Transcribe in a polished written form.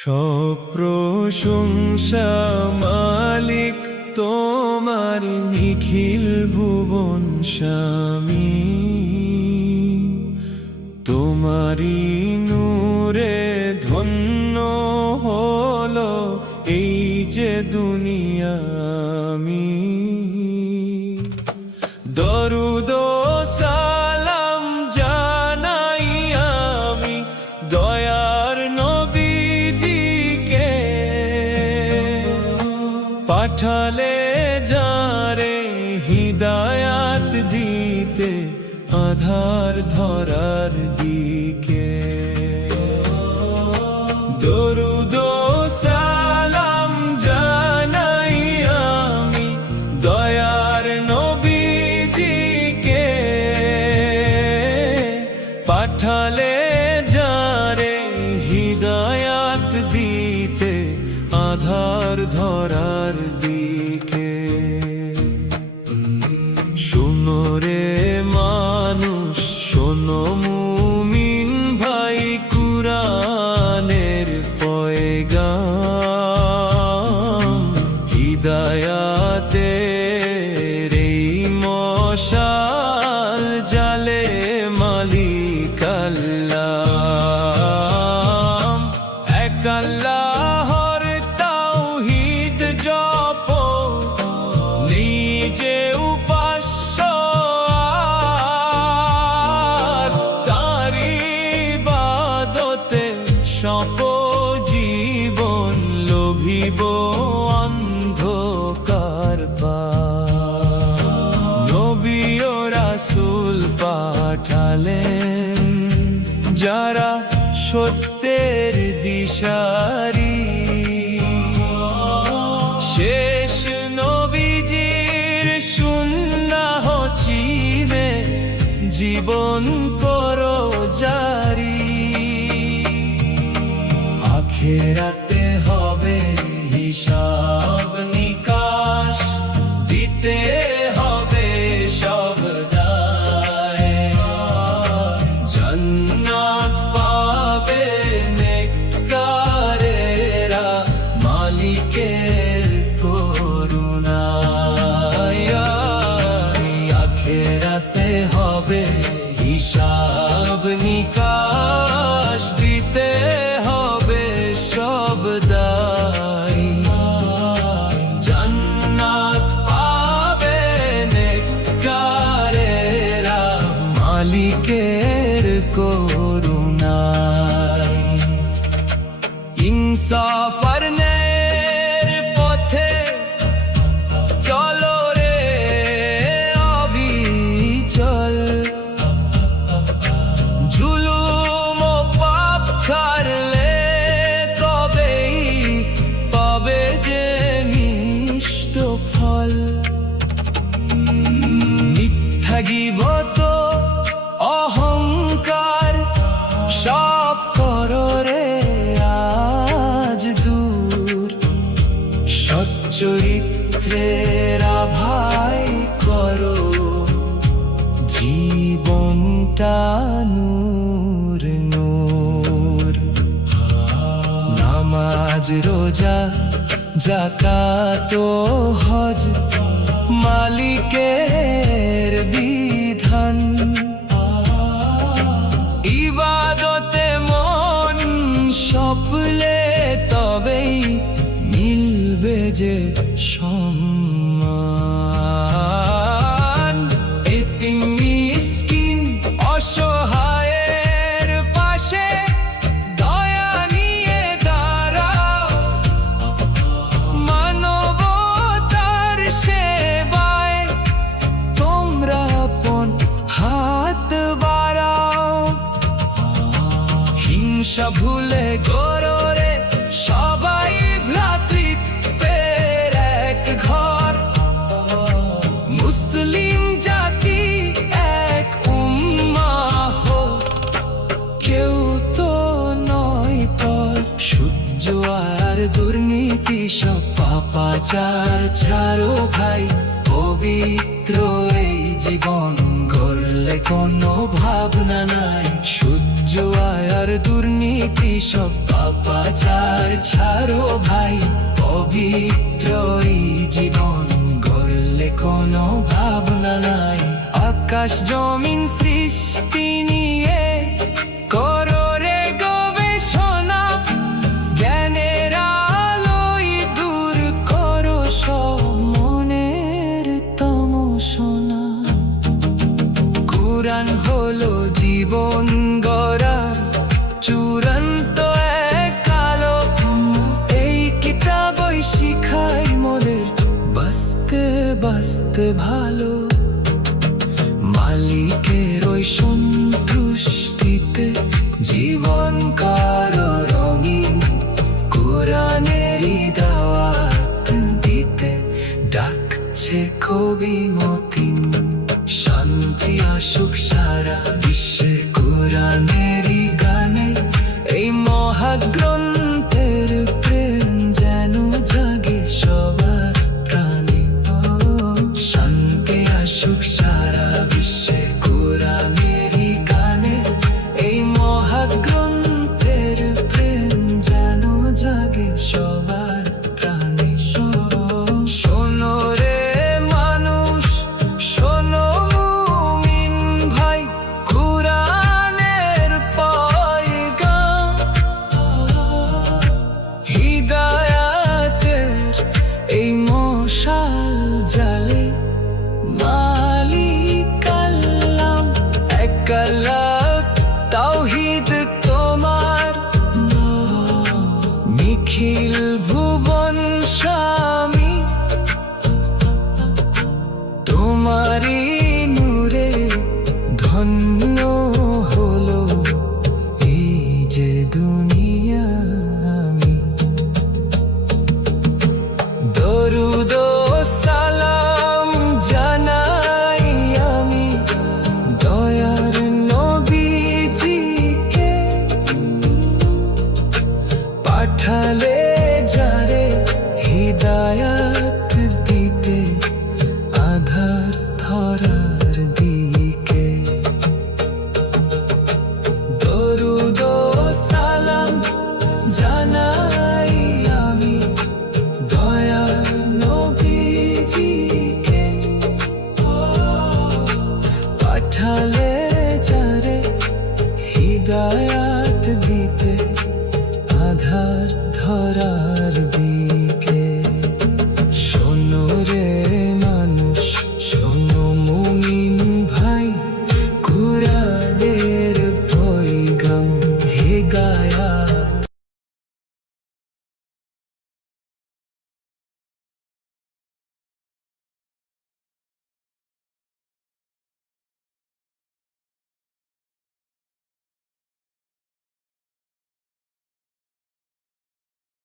সব প্রশংসা মালিক তোমার, নিখিল ভুবন স্বামী। তোমারি নূরে ধন্য হলো এই যে দুনিয়া। আমি দরুদ সালাম জানাই আমি দয়ার নবীজিকে, পাঠালে যারে হিদায়াত দিতে আধার ধরার দিকে। দরুদ সালাম জানাই আমি দয়ার নবীজিকে, পাঠালে যারে হিদায়াত দিতে আধার ধরার দিকে। শোনো রে মানুষ, শোনো মুমিন ভাই, কুরআনের পয়গাম। হিদায়াতের এই মশাল জালে মালিক আল্লাহ। এক আল্লাহর তাওহীদ জপো, নিজে উপাস্য আর তার ইবাদতে সপ জীবন। লোভিব অন্ধকার পার, নবী ও রাসূল পাঠালেন যারা সত্যের দিশারি। শেষ নবীজির সুন্নাহ চিনে জীবন করো জারি। আখিরাতে হবে হিসাব নিকাশ, দিতে হবে সব দায়। জান্নাত পাবে নেককারেরা মালিকের করুণায়। আখিরাতে হবে হিসাব নিকাশ, দিতে হবে সব দায়। জান্নাত পাবে নেককারেরা মালিকের করুণায়। ইনসাফ আর ন্যায়ের পথে চলো রে অবিচল। জুলুম ও পাপ ছাড়লে তবেই পাবে যে মিষ্ট ফল। মিথ্যা গীবত অহংকার সব করো রে আজ দূর। সচ্চরিত্রের আভায় করো জীবনটা নূর নূর। নামাজ রোজা যাকাত ও হজ মালিকের বিধান। ইবাদতে মন সপলে তবেই মিলবে যে সম্মান। এতিম মিসকিন অসহায়ের পাশে দয়া নিয়ে দাঁড়াও। মানবতার সেবায় তোমরা আপন হাত বাড়াও। হিংসা ভুলে গড়ো রে সবাই ভ্রাতৃত্বের এক ঘর। মুসলিম জাতি এক উম্মাহ, কেউ তো নয় পর। সূর্য আর দুর্নীতি সব পাপাচার ছাড়ো ভাই। পবিত্র এই জীবন গড়লে কোনো ভাবনা নাই। সূর্য জুয়া আর দুর্নীতি সব পাপাচার ছাড়ো ভাই, পবিত্র এই জীবন গড়লে কোনো ভাবনা নাই। আকাশ জমিন সৃষ্টি নিয়ে করো রে গবেষণা, জ্ঞানের আলোয় দূর করো সব মনের তমসনা। কুরআন হলো জীবন গড়ার চূড়ান্ত এক আলো, এই কিতাবই শিখায় মোরে বাঁচতে বাঁচতে ভালো। মালিকের ওই সন্তুষ্টিতে জীবন কারো রঙিন, কুরআনেরই দাওয়াত দিতে ডাকছে কবি মতিন। শান্তি আসুক সারা বিশ্বে কুরআনেরই গানে, এই মহাগ্রন্থের প্রেম যেন জাগে সবার প্রাণে। শান্তি আসুক সারা বিশ্বে কুরআনেরই গানে, এই মহাগ্রন্থের প্রেম যেন জাগে সবার প্রাণে। শোনো রে মানুষ, শোনো মুমিন ভাই, কুরআনের পয়গাম হিদায়াতের এই মশাল জালে। মালিক আল্লাহ এক আল্লাহ, তাওহীদ তোমার নিখিল ভুবন স্বামী। তোমারই নূরে ধন্য হলো এই যে দুনিয়া। আমি দরুদ ও সালাম জানাই আমি দয়ার নবীজিকে, পাঠালে যারে হিদায়াত